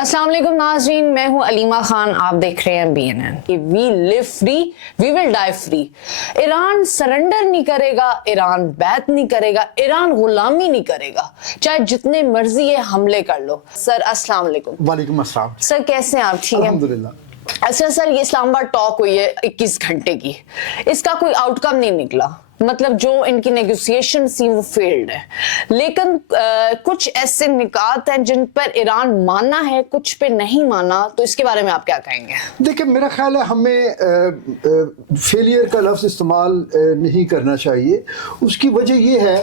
अस्सलाम वालेकुम नाज़रीन, मैं हूं अलीमा खान, आप देख रहे हैं BNN। We live free, we will die free. Iran surrender नहीं करेगा, ईरान बैत नहीं करेगा, ईरान गुलामी नहीं करेगा, चाहे जितने मर्जी ये हमले कर लो। सर अस्सलाम वालेकुम। वालेकुम अस्सलाम। सर कैसे हैं आप? ठीक है अल्हम्दुलिल्लाह। अच्छा सर, ये इस्लामाबाद टॉक हुई है 21 घंटे की, इसका कोई आउटकम नहीं निकला, मतलब जो इनकी नेगोशिएशन थी वो फेल्ड है। लेकिन कुछ ऐसे निकात हैं जिन पर ईरान माना है, कुछ पे नहीं माना, तो इसके बारे में आप क्या कहेंगे? देखिए, मेरा ख्याल है हमें फेलियर का लफ्ज़ इस्तेमाल नहीं करना चाहिए। उसकी वजह ये है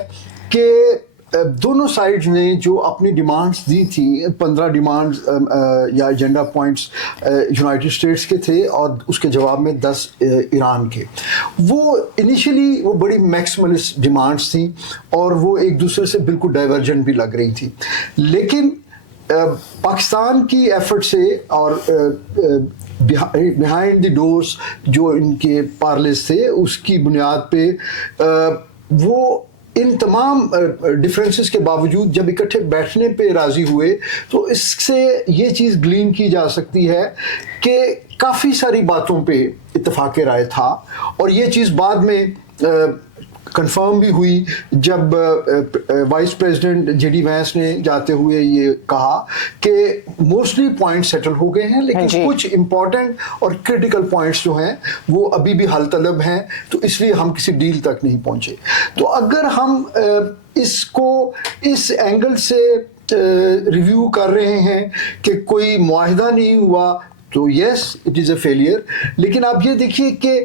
कि दोनों साइड्स ने जो अपनी डिमांड्स दी थी, 15 डिमांड्स या एजेंडा पॉइंट्स यूनाइटेड स्टेट्स के थे और उसके जवाब में 10 ईरान के। वो इनिशियली वो बड़ी मैक्सिमलिस्ट डिमांड्स थी और वो एक दूसरे से बिल्कुल डाइवर्जेंट भी लग रही थी। लेकिन पाकिस्तान की एफर्ट से और बिहाइंड द डोर्स जो इनके पार्लेस थे, उसकी बुनियाद पे वो इन तमाम डिफरेंसेस के बावजूद जब इकट्ठे बैठने पे राज़ी हुए, तो इससे ये चीज़ ग्लीन की जा सकती है कि काफ़ी सारी बातों पे इत्तेफाक राय था। और ये चीज़ बाद में कंफर्म भी हुई जब वाइस प्रेसिडेंट जेडी वैंस ने जाते हुए ये कहा कि मोस्टली पॉइंट सेटल हो गए हैं, लेकिन कुछ इम्पॉर्टेंट और क्रिटिकल पॉइंट्स जो हैं वो अभी भी हल तलब हैं, तो इसलिए हम किसी डील तक नहीं पहुंचे। तो अगर हम इसको इस एंगल से रिव्यू कर रहे हैं कि कोई मुआहिदा नहीं हुआ, तो yes it is a failure. लेकिन आप ये देखिए कि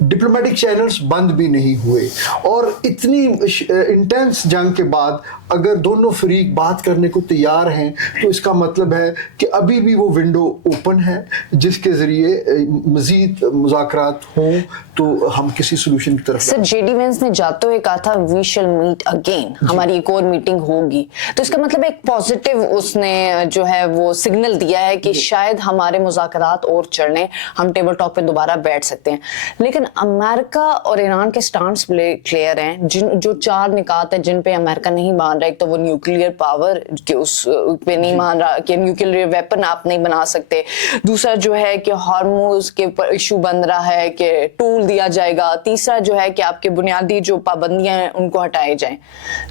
डिप्लोमेटिक चैनल्स बंद भी नहीं हुए और इतनी इंटेंस जंग के बाद अगर दोनों फरीक बात करने को तैयार हैं, तो इसका मतलब है कि अभी भी वो विंडो ओपन है जिसके ज़रिए मज़ीद मुज़ाकरात हों तो हम किसी सोल्यूशन की तरफ। सर जेडी वेंस ने जाते हुए कहा था वी शैल मीट अगेन, हमारी एक और मीटिंग होगी, तो इसका मतलब एक पॉजिटिव उसने जो है वो सिग्नल दिया है कि शायद हमारे मुज़ाकरात और चलने, हम टेबल टॉक पे दोबारा बैठ सकते हैं। लेकिन अमेरिका और ईरान के स्टांस क्लियर हैं, जो 4 निकात हैं जिन पे अमेरिका नहीं मान रहा। एक तो वो न्यूक्लियर पावर के उस पे नहीं मान रहा कि न्यूक्लियर वेपन आप नहीं बना सकते। दूसरा जो है कि हार्मोज के ऊपर इशू बन रहा है कि टूल दिया जाएगा। तीसरा जो है कि आपके बुनियादी जो पाबंदियां हैं उनको हटाए जाएं।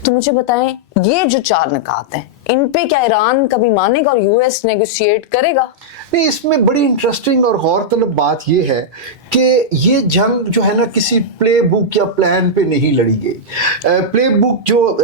तो मुझे बताएं, ये जो 4 निकात हैं इन पे क्या ईरान कभी मानेगा और यूएस नेगोशिएट करेगा? नहीं, इसमें बड़ी इंटरेस्टिंग और गौर तलब बात यह है कि ये जंग जो है ना किसी प्ले बुक या प्लान पे नहीं लड़ी गई। प्ले बुक जो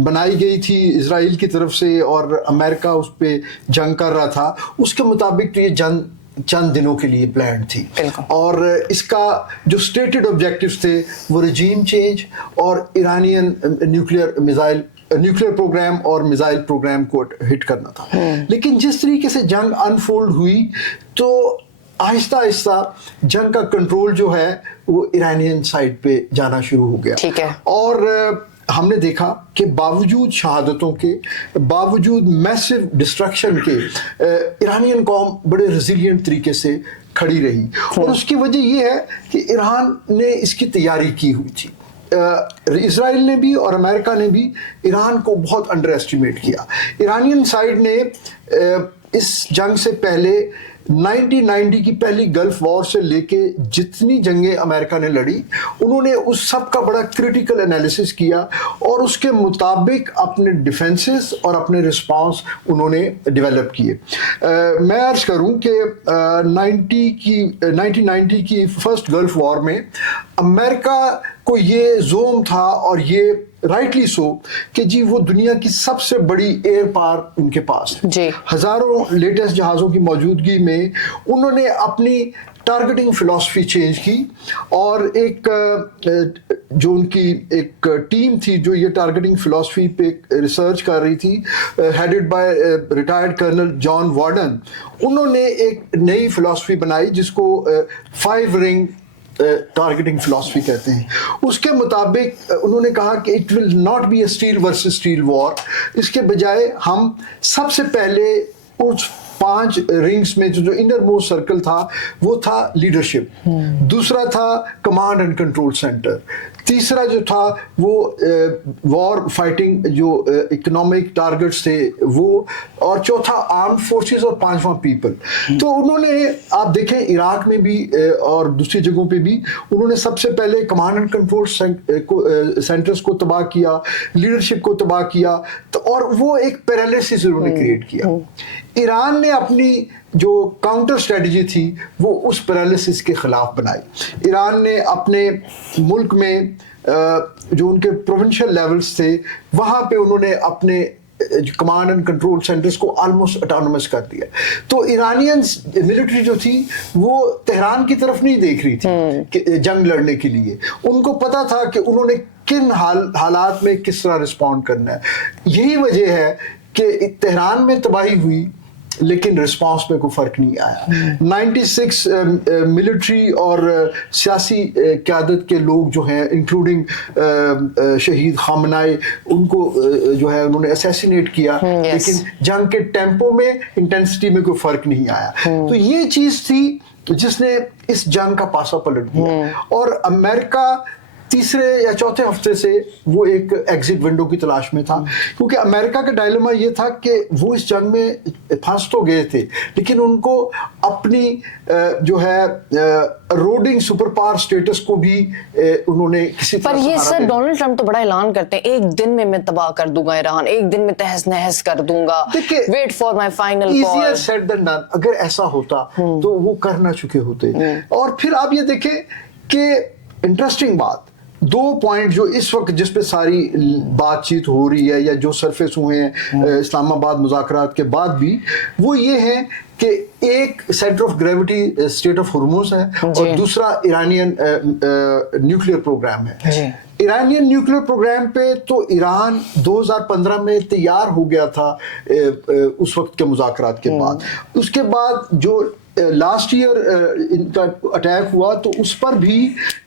बनाई गई थी इजराइल की तरफ से और अमेरिका उस पे जंग कर रहा था, उसके मुताबिक तो ये जंग चंद दिनों के लिए प्लान थी और इसका जो स्टेटेड ऑब्जेक्टिव्स थे वो रजीम चेंज और ईरानियन न्यूक्लियर प्रोग्राम और मिसाइल प्रोग्राम को हिट करना था। लेकिन जिस तरीके से जंग अनफोल्ड हुई, तो आहिस्ता आहिस्ता जंग का कंट्रोल जो है वो ईरानियन साइड पे जाना शुरू हो गया। ठीक है। और हमने देखा कि बावजूद शहादतों के, बावजूद मैसिव डिस्ट्रक्शन के, ईरानियन कौम बड़े रेजिलिएंट तरीके से खड़ी रही। और उसकी वजह ये है कि ईरान ने इसकी तैयारी की हुई थी। इजराइल ने भी और अमेरिका ने भी ईरान को बहुत अंडर एस्टिमेट किया। ईरानियन साइड ने इस जंग से पहले 1990 की पहली गल्फ वॉर से लेके जितनी जंगें अमेरिका ने लड़ी, उन्होंने उस सब का बड़ा क्रिटिकल एनालिसिस किया और उसके मुताबिक अपने डिफेंसेस और अपने रिस्पांस उन्होंने डेवलप किए। मैं अर्ज करूं कि 1990 की फर्स्ट गल्फ वॉर में अमेरिका को ये जोम था और ये राइटली सो कि जी वो दुनिया की सबसे बड़ी एयर पावर उनके पास है। हजारों लेटेस्ट जहाज़ों की मौजूदगी में उन्होंने अपनी टारगेटिंग फिलॉसफी चेंज की और एक जो उनकी एक टीम थी जो ये टारगेटिंग फिलॉसफी पे रिसर्च कर रही थी, headed by retired colonel John Warden, उन्होंने एक नई फिलॉसफी बनाई जिसको 5 रिंग टारगेटिंग फिलॉसफी कहते हैं। उसके मुताबिक उन्होंने कहा कि it will not be a steel versus steel war, इसके बजाय हम सबसे पहले उस 5 रिंग्स में जो इनर मोस्ट सर्कल था वो था लीडरशिप, दूसरा था कमांड एंड कंट्रोल सेंटर, तीसरा जो था वो वॉर फाइटिंग जो इकोनॉमिक टारगेट्स थे वो, और चौथा आर्म्ड फोर्सेस और पांचवा पीपल। तो उन्होंने आप देखें इराक में भी और दूसरी जगहों पे भी उन्होंने सबसे पहले कमांड एंड कंट्रोल सेंटर्स को तबाह किया, लीडरशिप को तबाह किया, तो और वो एक पैरालिसिस उन्होंने क्रिएट किया। ईरान ने अपनी जो काउंटर स्ट्रेटजी थी वो उस पैरालिसिस के खिलाफ बनाई। ईरान ने अपने मुल्क में जो उनके प्रोविंशियल लेवल्स थे वहाँ पे उन्होंने अपने कमांड एंड कंट्रोल सेंटर्स को ऑलमोस्ट ऑटोनोमस कर दिया। तो ईरानियन मिलिट्री जो थी वो तेहरान की तरफ नहीं देख रही थी कि जंग लड़ने के लिए, उनको पता था कि उन्होंने किन हालात में किस तरह रिस्पॉन्ड करना है। यही वजह है कि तेहरान में तबाही हुई लेकिन रिस्पांस में कोई फर्क नहीं आया। 96 मिलिट्री और सियासी क़यादत के लोग जो हैं इंक्लूडिंग शहीद खामनाई, उनको जो है उन्होंने असैसिनेट किया, लेकिन जंग के टेम्पो में इंटेंसिटी में कोई फर्क नहीं आया। तो ये चीज़ थी जिसने इस जंग का पासा पलट दिया। और अमेरिका तीसरे या चौथे हफ्ते से वो एक एग्जिट विंडो की तलाश में था, क्योंकि अमेरिका का डायलेमा ये था कि वो इस जंग में फंस तो गए थे लेकिन उनको अपनी जो है रोडिंग सुपर पावर स्टेटस को भी उन्होंने किसी पर ये सर डोनाल्ड ट्रम्प तो बड़ा ऐलान करते हैं, एक दिन में मैं तबाह कर दूंगा ईरान, एक दिन में तहस नहस कर दूंगा, wait for my final call. Easier said than done. अगर ऐसा होता तो वो कर ना चुके होते। और फिर आप ये देखें कि इंटरेस्टिंग बात, 2 पॉइंट जो इस वक्त जिस पे सारी बातचीत हो रही है या जो सरफेस हुए हैं इस्लामाबाद मुज़ाकरात के बाद भी, वो ये है कि एक centre of gravity strait of Hormuz है और दूसरा ईरानियन न्यूक्लियर प्रोग्राम है। ईरानियन न्यूक्लियर प्रोग्राम पे तो ईरान 2015 में तैयार हो गया था उस वक्त के मुज़ाकरात के बाद। उसके बाद जो लास्ट ईयर इनका अटैक हुआ तो उस पर भी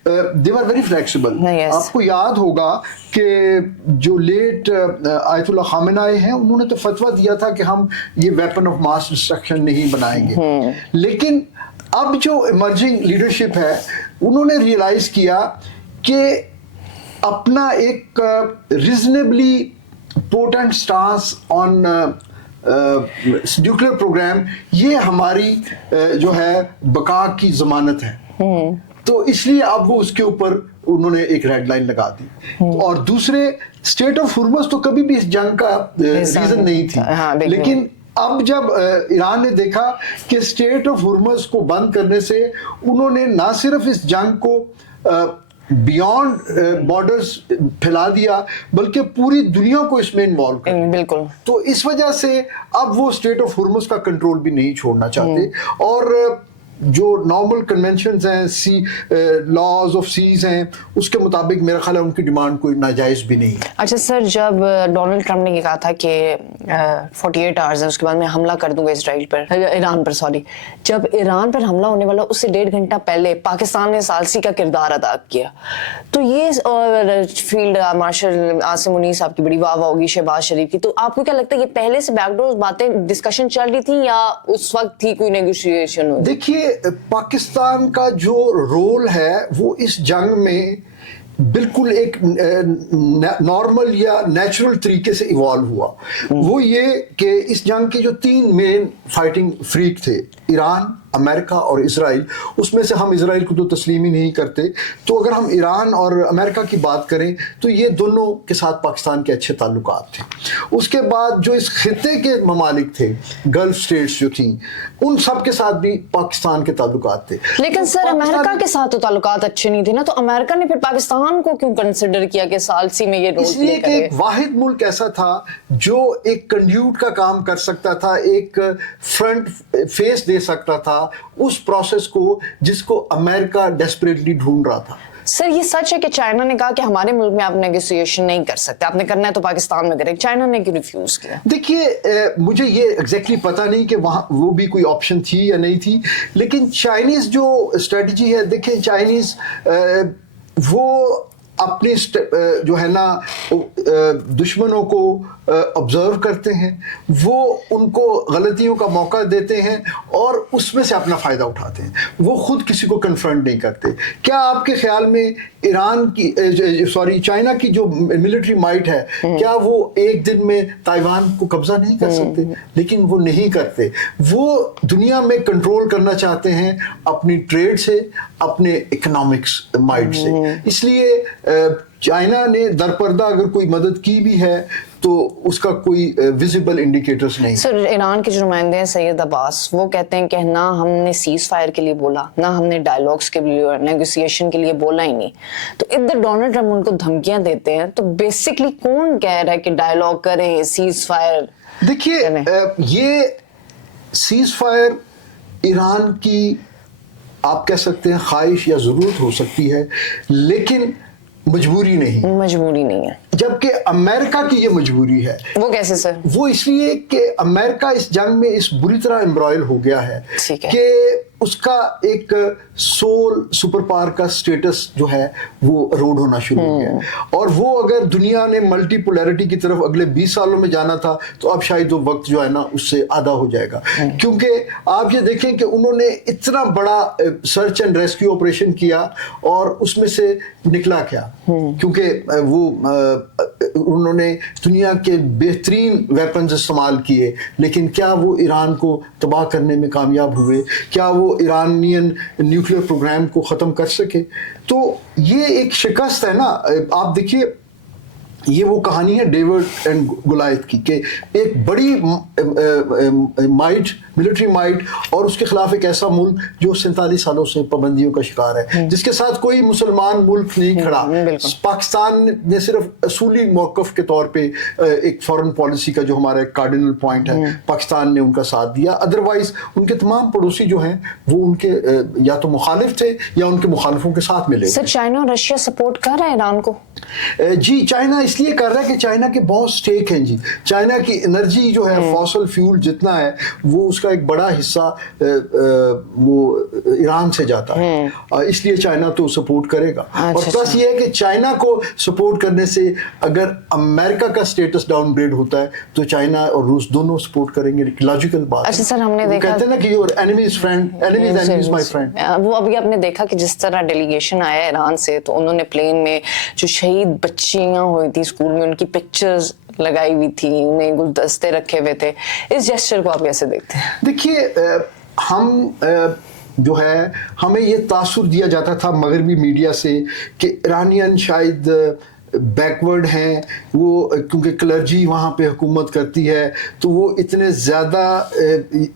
दे वर वेरी फ्लेक्सिबल। आपको याद होगा कि जो लेट आयतुल्लाह खामेनाई हैं उन्होंने तो फतवा दिया था कि हम ये वेपन ऑफ मास डिस्ट्रक्शन नहीं बनाएंगे, लेकिन अब जो इमर्जिंग लीडरशिप है उन्होंने रियलाइज किया कि अपना एक reasonably potent stance on nuclear programme ये हमारी जो है बका की जमानत है, तो इसलिए अब वो उसके ऊपर उन्होंने एक रेड लाइन लगा दी। और दूसरे स्टेट ऑफ हुर्मुज़ तो कभी भी इस जंग का रीजन नहीं थी, लेकिन अब जब ईरान ने देखा कि स्टेट ऑफ हुर्मुज़ को बंद करने से उन्होंने ना सिर्फ इस जंग को बियॉन्ड बॉर्डर्स फैला दिया बल्कि पूरी दुनिया को इसमें इन्वॉल्व कर दिया। बिल्कुल। तो इस वजह से अब वो स्टेट ऑफ हुर्मुज़ का कंट्रोल भी नहीं छोड़ना चाहते, और जो नॉर्मल कन्वेंशंस हैं, सी लॉज ऑफ सीज हैं, उसके मुताबिक मेरा ख्याल है उनकी डिमांड कोई नाजायज़ भी नहीं है। अच्छा सर, जब डोनाल्ड ट्रम्प ने ये कहा था कि 48 आवर्स है उसके बाद मैं हमला कर दूंगा इसराइल पर, ईरान पर सॉरी, जब ईरान पर हमला होने वाला उससे 1.5 घंटा पहले पाकिस्तान ने सालसी का किरदार अदा किया, तो ये फील्ड मार्शल आसिम मुनीर साहब की बड़ी वाह होगी, शहबाज शरीफ की, तो आपको क्या लगता है ये पहले से बैकडोर बातें डिस्कशन चल रही थी या उस वक्त थी कोई नेगोशिएशन? देखिए पाकिस्तान का जो रोल है वो इस जंग में बिल्कुल एक नॉर्मल या नेचुरल तरीके से इवॉल्व हुआ। वो ये कि इस जंग के जो 3 मेन फाइटिंग फ्रीक थे, ईरान, अमेरिका और इजराइल, उसमें से हम इजराइल को तो तस्लीम ही नहीं करते, तो अगर हम ईरान और अमेरिका की बात करें तो ये दोनों के साथ पाकिस्तान के अच्छे ताल्लुकात थे। उसके बाद जो इस खित्ते के ममालिक थे, गल्फ स्टेट्स जो थी, उन सब के साथ भी पाकिस्तान के ताल्लुकात थे। लेकिन तो सर अमेरिका के साथ तो ताल्लुकात अच्छे नहीं थे ना, तो अमेरिका ने फिर पाकिस्तान को क्यों कंसिडर किया कि सालसी में ये रोल प्ले इसलिए करे? कि वाहिद मुल्क ऐसा था जो एक कंड्यूट का काम कर सकता था, एक फ्रंट फेस दे सकता था उस प्रोसेस को जिसको अमेरिका डेस्परेटली ढूंढ रहा था। सर ये सच है कि चाइना ने कहा कि हमारे मुल्क में आप नेगोशिएशन नहीं कर सकते, आपने करना है तो पाकिस्तान में करें, चाइना ने क्यों रिफ्यूज किया? देखिए मुझे ये एग्जैक्टली पता नहीं कि वहाँ वो भी कोई ऑप्शन थी या नहीं थी, लेकिन चाइनीज जो स्ट्रेटजी है, देखिए चाइनीज वो اپنے جو ہے نا دشمنوں کو آبزرو کرتے ہیں, وہ ان کو غلطیوں کا موقع دیتے ہیں اور اس میں سے اپنا فائدہ اٹھاتے ہیں, وہ خود کسی کو کنفرنٹ نہیں کرتے. کیا آپ کے خیال میں ایران کی چائنا کی جو ملٹری مائٹ ہے, کیا وہ ایک دن میں تائیوان کو قبضہ نہیں کر سکتے؟ لیکن وہ نہیں کرتے. وہ دنیا میں کنٹرول کرنا چاہتے ہیں اپنی ٹریڈ سے, اپنے اکنامکس مائٹ سے. اس لیے چائنا نے درپردہ اگر کوئی مدد کی بھی ہے تو اس کا کوئی ویزیبل انڈیکیٹرز نہیں. سر, ایران کے جو نمائندے ہیں سید عباس, وہ کہتے ہیں کہ نہ ہم نے سیز فائر کے لیے بولا, نہ ہم نے ڈائیلاگس کے لیے, نیگوسیشن کے لیے بولا ہی نہیں. تو ادھر ڈونلڈ ٹرمپ ان کو دھمکیاں دیتے ہیں, تو بیسکلی کون کہہ رہا ہے کہ ڈائیلاگ کریں, سیز فائر؟ دیکھیے, یہ سیز فائر ایران کی آپ کہہ سکتے ہیں خواہش یا ضرورت ہو سکتی ہے, لیکن مجبوری نہیں. مجبوری نہیں ہے. جبکہ امریکہ کی یہ مجبوری ہے. وہ کیسے سر؟ وہ اس لیے کہ امریکہ اس جنگ میں اس بری طرح امبرائل ہو گیا ہے کہ اس کا ایک سول سپر پاور کا سٹیٹس جو ہے وہ اروڈ ہونا شروع ہو گیا. اور وہ اگر دنیا نے ملٹی پولیرٹی کی طرف اگلے 20 سالوں میں جانا تھا تو اب شاید وہ وقت جو ہے نا اس سے آدھا ہو جائے گا. کیونکہ آپ یہ دیکھیں کہ انہوں نے اتنا بڑا سرچ اینڈ ریسکیو آپریشن کیا اور اس میں سے نکلا کیا, کیونکہ وہ انہوں نے دنیا کے بہترین ویپنز استعمال کیے, لیکن کیا وہ ایران کو تباہ کرنے میں کامیاب ہوئے؟ کیا وہ ایرانین نیوکلیئر پروگرام کو ختم کر سکے؟ تو یہ ایک شکست ہے نا. آپ دیکھیے, یہ وہ کہانی ہے ڈیوڈ اینڈ گولائت کی, کہ ایک بڑی مائٹ, ملٹری مائٹ, اور اس کے خلاف ایک ایسا ملک جو 47 سالوں سے پابندیوں کا شکار ہے, جس کے ساتھ کوئی مسلمان ملک نہیں کھڑا. پاکستان نے صرف اصولی موقف کے طور پہ ایک فورن پالیسی کا جو ہمارا ایک کارڈینل پوائنٹ ہے, پاکستان نے ان کا ساتھ دیا. ادروائز ان کے تمام پڑوسی جو ہیں وہ ان کے یا تو مخالف تھے یا ان کے مخالفوں کے ساتھ ملے. سر, چائنا اور رشیا سپورٹ کر رہا ہے ایران کو؟ جی, چائنا اس لیے کر رہا ہے کہ چائنا کے بہت سٹیک ہیں جی. چائنا کی انرجی جو ہے فاسل فیول جتنا ہے وہ اس کا ایک بڑا حصہ وہ ایران سے جاتا ہے, اس لیے چائنا تو سپورٹ کرے گا. اور پلس یہ ہے کہ چائنا کو سپورٹ کرنے سے اگر امریکہ کا سٹیٹس ڈاؤن گریڈ ہوتا ہے تو چائنا اور روس دونوں سپورٹ کریں گے. لاجیکل بات. اچھا سر, ہم نے دیکھا کہتے ہیں نا کہ your enemy is friend, enemy is my friend. وہ ابھی آپ نے دیکھا کہ جس طرح ڈیلیگیشن آیا ایران سے, تو انہوں نے پلین میں جو شہید بچیاں ہوئی تھی اسکول میں, ان کی پکچرز لگائی ہوئی تھی, انہیں گلدستے رکھے ہوئے تھے. اس جیسچر کو آپ کیسے دیکھتے ہیں؟ دیکھیے, ہم جو ہے ہمیں یہ تاثر دیا جاتا تھا مغربی میڈیا سے کہ ایرانین شاید بیکورڈ ہیں, وہ کیونکہ کلرجی وہاں پہ حکومت کرتی ہے تو وہ اتنے زیادہ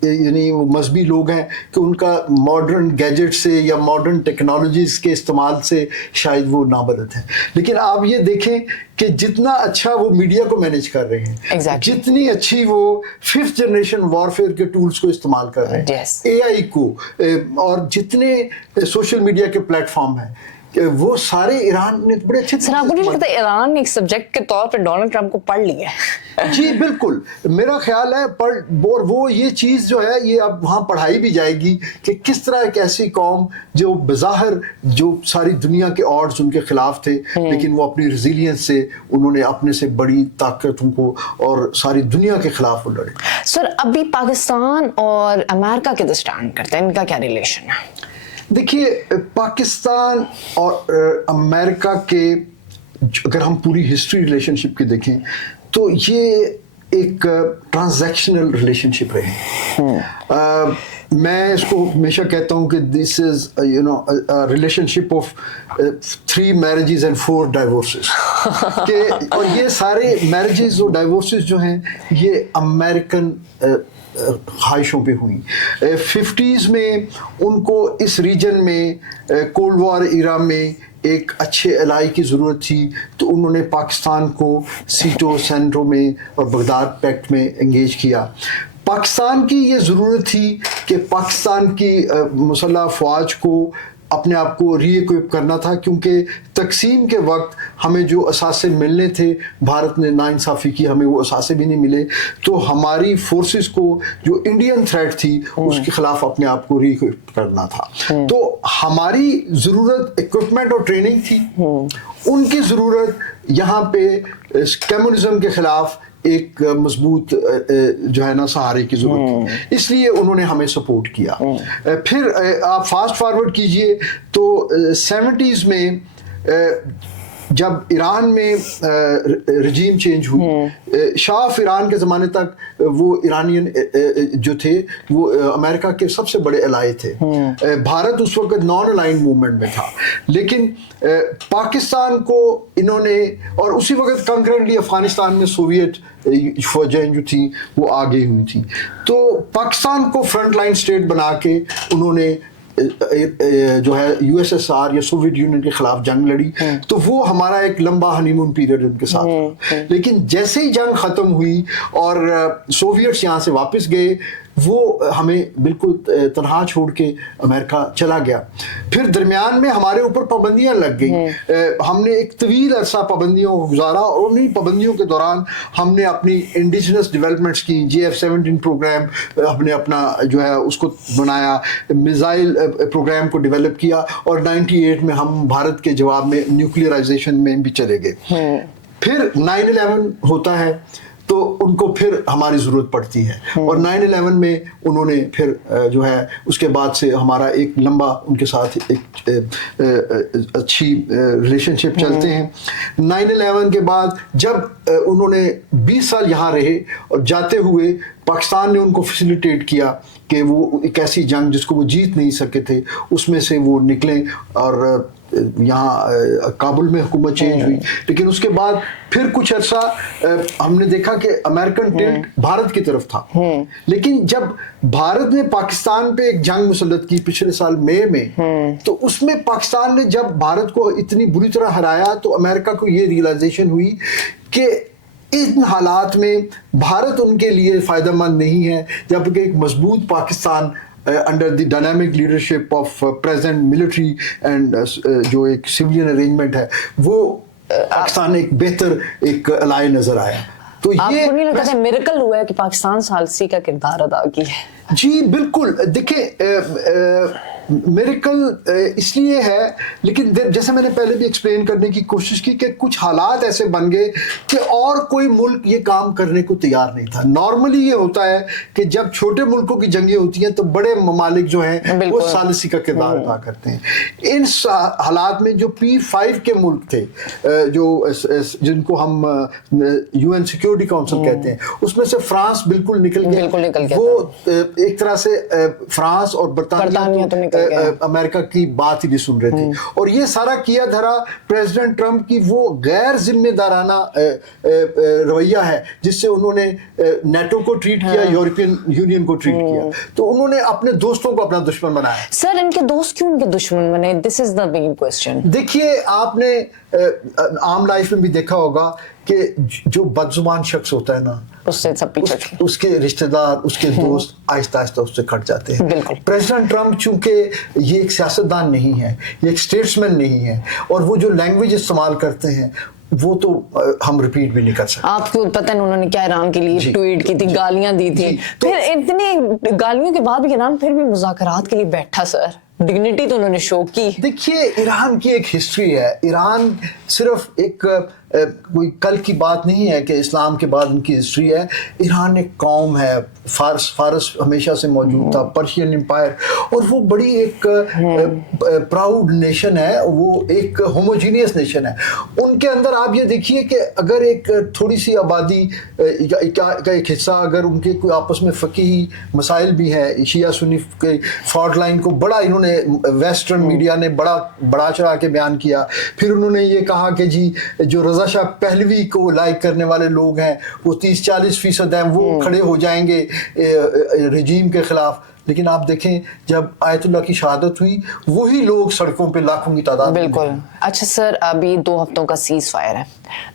یعنی وہ مذہبی لوگ ہیں کہ ان کا ماڈرن گیجٹ سے یا ماڈرن ٹیکنالوجیز کے استعمال سے شاید وہ نابلد ہیں. لیکن آپ یہ دیکھیں کہ جتنا اچھا وہ میڈیا کو مینیج کر رہے ہیں, جتنی اچھی وہ 5th جنریشن وارفیئر کے ٹولز کو استعمال کر رہے ہیں, اے آئی کو, اور جتنے سوشل میڈیا کے پلیٹ فارم ہیں, وہ سارے ایران نے بڑے اچھے. سر, آپ کو نہیں لگتا ایران نے ایک سبجیکٹ کے طور پہ ڈونلڈ ٹرمپ کو پڑھ لیا ہے؟ جی بالکل, میرا خیال ہے اور وہ یہ چیز جو ہے یہ اب وہاں پڑھائی بھی جائے گی کہ کس طرح ایک ایسی قوم جو بظاہر جو ساری دنیا کے آڈز ان کے خلاف تھے, لیکن وہ اپنی ریزیلینس سے انہوں نے اپنے سے بڑی طاقتوں کو اور ساری دنیا کے خلاف لڑے. سر, ابھی پاکستان اور امریکہ کے اسٹینڈ کرتے ہیں, ان کا کیا ریلیشن ہے؟ دیکھیے, پاکستان اور امریکہ کے اگر ہم پوری ہسٹری ریلیشن شپ کی دیکھیں تو یہ ایک ٹرانزیکشنل ریلیشن شپ رہے. میں اس کو ہمیشہ کہتا ہوں کہ this is relationship of 3 marriages and 4 divorces. کہ اور یہ سارے میرجز اور ڈائیورسز جو ہیں یہ امریکن خواہشوں پہ ہوئیں. 50s میں ان کو اس ریجن میں کولڈ وار ایرا میں ایک اچھے الائی کی ضرورت تھی تو انہوں نے پاکستان کو سیٹو سینٹرو میں اور بغداد پیکٹ میں انگیج کیا. پاکستان کی یہ ضرورت تھی کہ پاکستان کی مسلح افواج کو اپنے آپ کو ری ایکوپ کرنا تھا, کیونکہ تقسیم کے وقت ہمیں جو اثاثے ملنے تھے بھارت نے ناانصافی کی, ہمیں وہ اثاثے بھی نہیں ملے, تو ہماری فورسز کو جو انڈین تھریٹ تھی اس کے خلاف اپنے آپ کو ری ایکوپ کرنا تھا. تو ہماری ضرورت اکوپمنٹ اور ٹریننگ تھی, ان کی ضرورت یہاں پہ کمیونزم کے خلاف ایک مضبوط جو ہے نا سہارے کی ضرورت تھی، اس لیے انہوں نے ہمیں سپورٹ کیا۔ پھر آپ فاسٹ فارورڈ کیجئے تو 70s میں جب ایران میں رجیم چینج ہوئی، شاہ آف ایران کے زمانے تک وہ ایرانین جو تھے وہ امریکہ کے سب سے بڑے الائے تھے۔ بھارت اس وقت نان الائنڈ موومنٹ میں تھا، لیکن پاکستان کو انہوں نے، اور اسی وقت کنکرنٹلی افغانستان میں سوویت فوجیں جو تھیں وہ آگے ہوئی تھیں، تو پاکستان کو فرنٹ لائن اسٹیٹ بنا کے انہوں نے جو ہے یو ایس ایس آر یا سوویت یونین کے خلاف جنگ لڑی، تو وہ ہمارا ایک لمبا ہنی مون پیریڈ ان کے ساتھ تھا۔ لیکن جیسے ہی جنگ ختم ہوئی اور سوویٹس یہاں سے واپس گئے، وہ ہمیں بالکل تنہا چھوڑ کے امریکہ چلا گیا۔ پھر درمیان میں ہمارے اوپر پابندیاں لگ گئیں، ہم نے ایک طویل عرصہ پابندیوں کو گزارا، اور انہیں پابندیوں کے دوران ہم نے اپنی انڈیجنس ڈیولپمنٹس کی، JF-17 پروگرام ہم نے اپنا جو ہے اس کو بنایا، میزائل پروگرام کو ڈیولپ کیا، اور 98 میں ہم بھارت کے جواب میں نیوکلیئرائزیشن میں بھی چلے گئے۔ پھر 9/11 ہوتا ہے تو ان کو پھر ہماری ضرورت پڑتی ہے، اور 9/11 میں انہوں نے پھر جو ہے اس کے بعد سے ہمارا ایک لمبا ان کے ساتھ ایک اچھی ریلیشن شپ چلتے ہیں۔ 9/11 کے بعد جب انہوں نے 20 سال یہاں رہے، اور جاتے ہوئے پاکستان نے ان کو فیسیلیٹیٹ کیا کہ وہ ایک ایسی جنگ جس کو وہ جیت نہیں سکے تھے اس میں سے وہ نکلیں، اور یہاں کابل میں حکومت چینج ہوئی۔ لیکن اس کے بعد پھر کچھ عرصہ ہم نے دیکھا کہ امریکن ٹلٹ بھارت کی طرف تھا، لیکن جب بھارت نے پاکستان پہ ایک جنگ مسلط کی پچھلے سال مئی میں، تو اس میں پاکستان نے جب بھارت کو اتنی بری طرح ہرایا تو امریکہ کو یہ ریئلائزیشن ہوئی کہ ان حالات میں بھارت ان کے لیے فائدہ مند نہیں ہے، جبکہ ایک مضبوط Pakistan under the dynamic leadership of present military and جو ایک civilian arrangement ہے، وہ پاکستان ایک بہتر ایک alliance نظر آیا۔ تو آپ کو نہیں لگتا ہے میریکل ہوا ہے کہ پاکستان ثالثی کا کردار ادا کی ہے؟ جی بالکل، دیکھیں میریکل اس لیے ہے، لیکن جیسے میں نے پہلے بھی ایکسپلین کرنے کی کوشش کی کہ کچھ حالات ایسے بن گئے کہ اور کوئی ملک یہ کام کرنے کو تیار نہیں تھا۔ نارملی یہ ہوتا ہے کہ جب چھوٹے ملکوں کی جنگیں ہوتی ہیں تو بڑے ممالک جو ہیں وہ ثالثی کا کردار ادا کرتے ہیں۔ ان حالات میں جو P5 کے ملک تھے، جو جن کو ہم UN سیکیورٹی کونسل کہتے ہیں، اس میں سے فرانس بالکل نکل گیا۔ وہ ایک طرح سے فرانس اور برطانیہ امریکہ کی بات ہی نہیں سن رہے تھے، اور یہ سارا کیا دھرا پریزیڈنٹ ٹرمپ کی وہ غیر ذمہ دارانہ رویہ ہے جس سے انہوں نے نیٹو کو ٹریٹ کیا، یورپین یونین کو ٹریٹ کیا، تو انہوں نے اپنے دوستوں کو اپنا دشمن بنایا۔ سر ان کے دوست کیوں ان کے دشمن بنے؟ دس از دا بگ کوسچن۔ دیکھیے آپ نے عام لائف میں بھی دیکھا ہوگا کہ جو بد زبان شخص ہوتا ہے نا، اس سے سب پیچھے اس کے رشتہ دار، اس کے دوست آہستہ آہستہ اس سے کٹ جاتے ہیں۔ بالکل۔ پریزیڈنٹ ٹرمپ چونکہ یہ ایک سیاستدان نہیں ہے، یہ ایک اسٹیٹسمین نہیں ہے، اور وہ جو لینگویج استعمال کرتے ہیں وہ تو ہم ریپیٹ بھی نہیں کر سکتے۔ آپ کو پتہ ہے انہوں نے کیا ایران کے لیے ٹویٹ کی تھی، گالیاں دی تھی، پھر اتنے گالیوں کے بعد بھی ایران پھر بھی مذاکرات کے لیے بیٹھا۔ سر ڈگنیٹی تو انہوں نے شو کی۔ دیکھیے ایران کی ایک ہسٹری ہے، ایران صرف ایک کوئی کل کی بات نہیں ہے کہ اسلام کے بعد ان کی ہسٹری ہے۔ ایران ایک قوم ہے، فارس ہمیشہ سے موجود تھا، پرشین امپائر، اور وہ بڑی ایک پراؤڈ نیشن ہے، وہ ایک ہوموجینیس نیشن ہے۔ ان کے اندر آپ یہ دیکھیے کہ اگر ایک تھوڑی سی آبادی کا ایک حصہ، اگر ان کے کوئی آپس میں فقہی مسائل بھی ہیں، شیعہ سنی کے فالٹ لائن کو بڑا انہوں نے ویسٹرن میڈیا نے بڑا چڑھا کے بیان کیا۔ پھر انہوں نے یہ کہا کہ جی جو رضا شاہ پہلوی کو لائک کرنے والے لوگ ہیں وہ 30-40% ہیں، وہ کھڑے ہو جائیں گے رجیم کے خلاف۔ لیکن آپ دیکھیں جب آیت اللہ کی شہادت ہوئی وہی لوگ سڑکوں پہ لاکھوں کی تعداد میں۔ بالکل۔ اچھا سر، ابھی 2 ہفتوں کا سیز فائر ہے،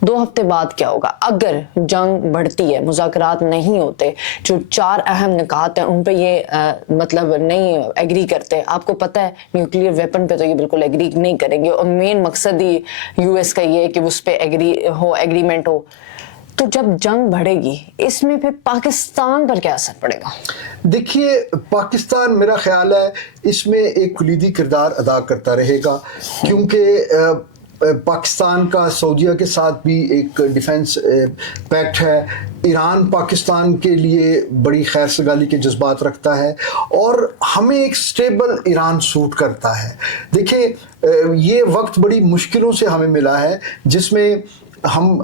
2 ہفتے بعد کیا ہوگا اگر جنگ بڑھتی ہے، مذاکرات نہیں ہوتے، جو 4 اہم نکات ہیں ان پہ یہ مطلب نہیں ایگری کرتے؟ آپ کو پتہ ہے نیوکلیئر ویپن پہ تو یہ بالکل ایگری نہیں کریں گے، اور مین مقصد ہی US کا یہ ہے کہ اس پہ ایگریمنٹ ہو۔ تو جب جنگ بڑھے گی اس میں پھر پاکستان پر کیا اثر پڑے گا؟ دیکھیے پاکستان میرا خیال ہے اس میں ایک کلیدی کردار ادا کرتا رہے گا، کیونکہ पाकिस्तान का सऊदीया के साथ भी एक डिफेंस पैक्ट है, ईरान पाकिस्तान के लिए बड़ी खैर सगाली के जज्बात रखता है और हमें एक स्टेबल ईरान सूट करता है। देखिए ये वक्त बड़ी मुश्किलों से हमें मिला है जिसमें हम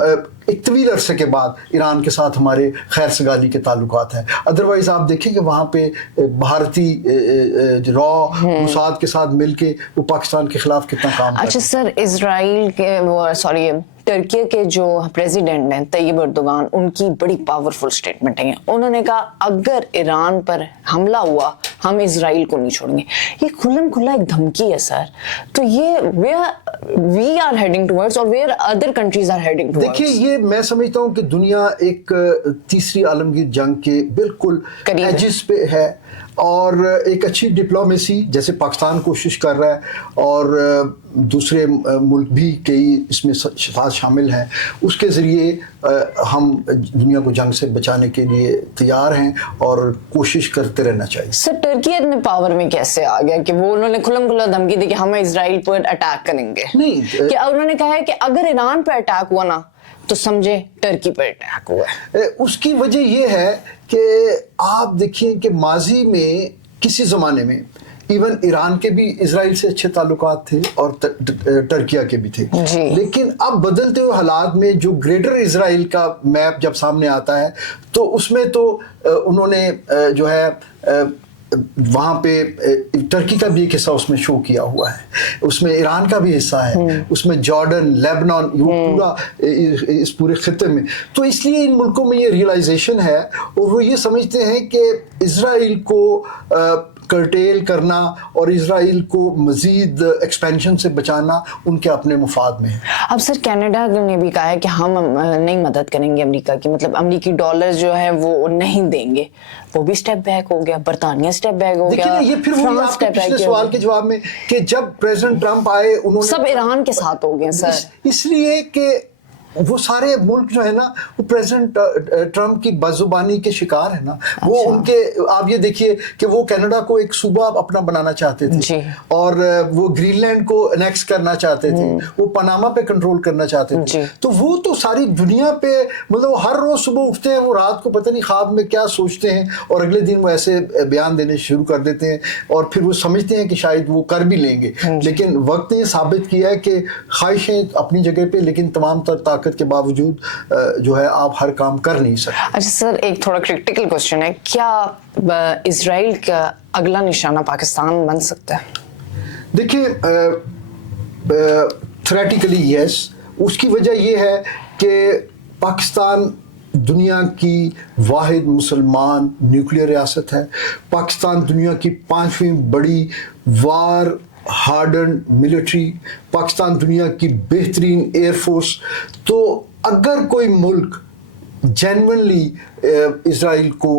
एक तवील अरसे के बाद ईरान के साथ हमारे खैर सगाली के ताल्लुकात हैं। अदरवाइज़ आप देखें कि वहाँ पे भारतीय रॉ मुसाद के साथ मिलके वो पाकिस्तान के खिलाफ कितना काम अच्छा सर, इजराइल के वो सॉरी टर्की के जो प्रेसिडेंट हैं तैयब एर्दोगान, उनकी बड़ी पावरफुल स्टेटमेंट है। उन्होंने कहा अगर ईरान पर हमला हुआ हम इजराइल को नहीं छोड़ेंगे। ये खुल्लम खुल्ला एक धमकी है सर। तो ये वी आर हेडिंग टुवर्ड्स और where other countries are heading towards. देखिए ये मैं समझता हूँ कि दुनिया एक तीसरी आलमगीर जंग के बिल्कुल एजिस पे है और एक अच्छी डिप्लोमेसी जैसे पाकिस्तान कोशिश कर रहा है और दूसरे मुल्क भी कई इसमें साथ शामिल हैं, उसके ज़रिए हम दुनिया को जंग से बचाने के लिए तैयार हैं और कोशिश करते रहना चाहिए। सर टर्की इतने पावर में कैसे आ गया कि वो उन्होंने खुल्लम खुल्ला धमकी दी कि हम इजराइल पर अटैक करेंगे? नहीं, कि उन्होंने कहा है कि अगर ईरान पर अटैक हुआ ना तो समझे टर्की पर अटैक हुआ है। उसकी वजह ये है कि आप देखिए कि माजी में किसी ज़माने में इवन ईरान के भी इजराइल से अच्छे ताल्लुकात थे और टर्किया के भी थे, लेकिन अब बदलते हुए हालात में जो ग्रेटर इजराइल का मैप जब सामने आता है तो उसमें तो उन्होंने जो है वहाँ पे टर्की का भी एक हिस्सा उसमें शो किया हुआ है, उसमें ईरान का भी हिस्सा है, उसमें जॉर्डन, लेबनान, वो पूरा इस पूरे खित्ते में। तो इसलिए इन मुल्कों में ये रियलाइजेशन है और वो ये समझते हैं कि इजराइल को कर्टेल करना और इजराइल को मजीद एक्सपेंशन से बचाना उनके अपने मुफाद में है। अब सर कनाडा ने भी कहा है कि हम नहीं मदद करेंगे अमेरिका की, मतलब अमेरिकी डॉलर जो है वो नहीं देंगे। वो भी स्टेप बैक हो गया, बरतानिया स्टेप बैक हो गया। ये फिर वो आपके पिछले सवाल के जवाब में कि जब प्रेसिडेंट ट्रंप आए उन्होंने सब ईरान के साथ हो गए सर, इसलिए कि वो सारे मुल्क जो है ना वो प्रेसिडेंट ट्रंप की बदजुबानी के शिकार है ना। वो उनके आप ये देखिए कि वो कनाडा को एक सूबा अपना बनाना चाहते थे और वो ग्रीनलैंड को एनेक्स करना चाहते थे, वो पनामा पे कंट्रोल करना चाहते थे। तो वो तो सारी दुनिया पे मतलब हर रोज सुबह उठते हैं, वो रात को पता नहीं ख्वाब में क्या सोचते हैं और अगले दिन वो ऐसे बयान देने शुरू कर देते हैं और फिर वो समझते हैं कि शायद वो कर भी लेंगे। लेकिन वक्त ने साबित किया है कि ख्वाहिशें अपनी जगह पे लेकिन तमाम तर के बावजूद जो है आप हर काम कर नहीं सकते। अच्छा सर एक थोड़ा क्रिटिकल क्वेश्चन है, क्या इजराइल का अगला निशाना पाकिस्तान बन सकता है? देखिए थ्योरेटिकली यस, उसकी वजह यह है कि पाकिस्तान दुनिया की वाहिद मुसलमान न्यूक्लियर रियासत है। पाकिस्तान दुनिया की 5वीं बड़ी वार हार्डन मिलिट्री, पाकिस्तान दुनिया की बेहतरीन एयरफोर्स। तो अगर कोई मुल्क जेन्युइनली इजराइल को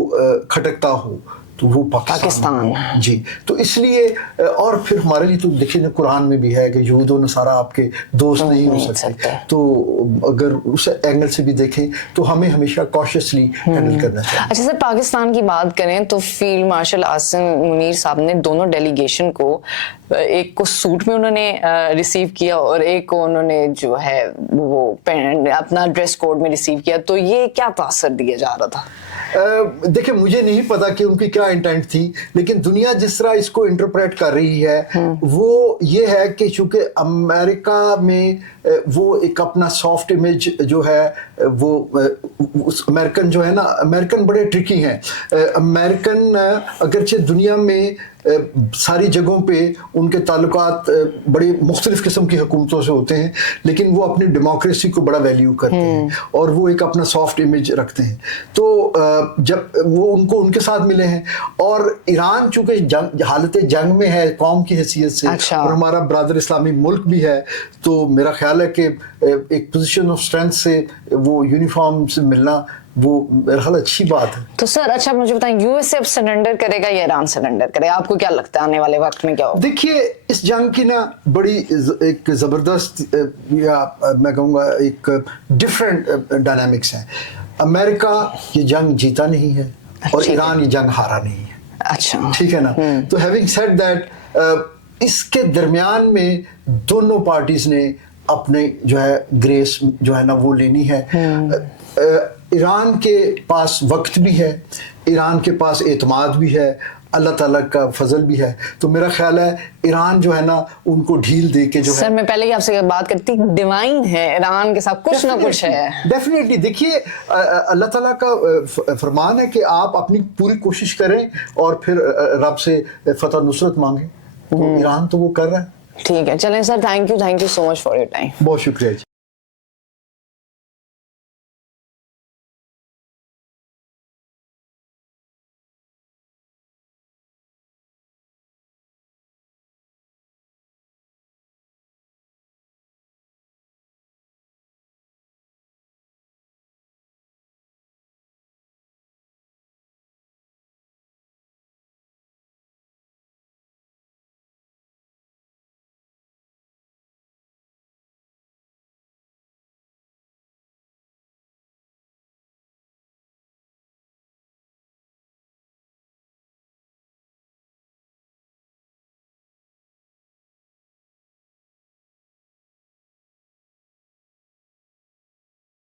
खटकता हो तो वो पाकिस्तान जी। तो इसलिए और फिर हमारे लिए तो देखिए कुरान में भी है कि यहूद और नसारा आपके दोस्त नहीं हो सकते। तो अगर उस एंगल से भी देखें तो हमें हमेशा कॉशियसली हैंडल करना चाहिए। अच्छा सर पाकिस्तान की बात करें तो फील्ड मार्शल आसिम मुनीर साहब ने दोनों डेलीगेशन को, एक को सूट में उन्होंने रिसीव किया और एक को उन्होंने जो है वो अपना ड्रेस कोड में रिसीव किया। तो ये क्या तासर दिया जा रहा था? देखिए मुझे नहीं पता कि उनकी क्या इंटेंट थी, लेकिन दुनिया जिस तरह इसको इंटरप्रेट कर रही है वो ये है कि चूंकि अमेरिका में वो एक अपना सॉफ्ट इमेज जो है वो अमेरिकन जो है ना, अमेरिकन बड़े ट्रिकी हैं। अमेरिकन अगरचे दुनिया में सारी जगहों पे उनके ताल्लुकात बड़ी मुख्तलिफ किस्म की हुकूमतों से होते हैं, लेकिन वो अपनी डेमोक्रेसी को बड़ा वैल्यू करते हैं और वो एक अपना सॉफ्ट इमेज रखते हैं। तो जब वो उनको उनके साथ मिले हैं और ईरान चूंकि हालत जंग में है कौम की हैसियत से, और हमारा ब्रादर इस्लामी मुल्क भी है, तो मेरा ख्याल है कि एक पोजीशन ऑफ स्ट्रेंथ से वो यूनिफॉर्म से मिलना वो मेरा ख्याल अच्छी बात है। तो सर अच्छा मुझे बताएं यूएसए अब सरेंडर करेगा या ईरान सरेंडर करेगा? आपको क्या लगता है आने वाले वक्त में क्या होगा? देखिए इस जंग की ना बड़ी एक ज़बरदस्त या मैं कहूँगा एक डिफरेंट डायनामिक्स है। अमेरिका ये जंग जीता नहीं है और ईरान ये जंग हारा नहीं है। अच्छा ठीक है ना। तो हैविंग सेड दैट इसके दरमियान में दोनों पार्टीज ने अपने जो है ग्रेस जो है ना वो लेनी है। ईरान के पास वक्त भी है, ईरान के पास एतमाद भी है, अल्लाह ताला का फजल भी है। तो मेरा ख्याल है ईरान जो है ना उनको ढील दे के जो सर मैं पहले ही आपसे बात करती, डिवाइन है ईरान के साथ, कुछ ना कुछ है डेफिनेटली। देखिए अल्लाह ताला का फरमान है कि आप अपनी पूरी कोशिश करें और फिर रब से फतह नुसरत मांगे। तो ईरान तो वो कर रहा है। ठीक है, चलें sir, thank you so much for your time. बहुत शुक्रिया जी।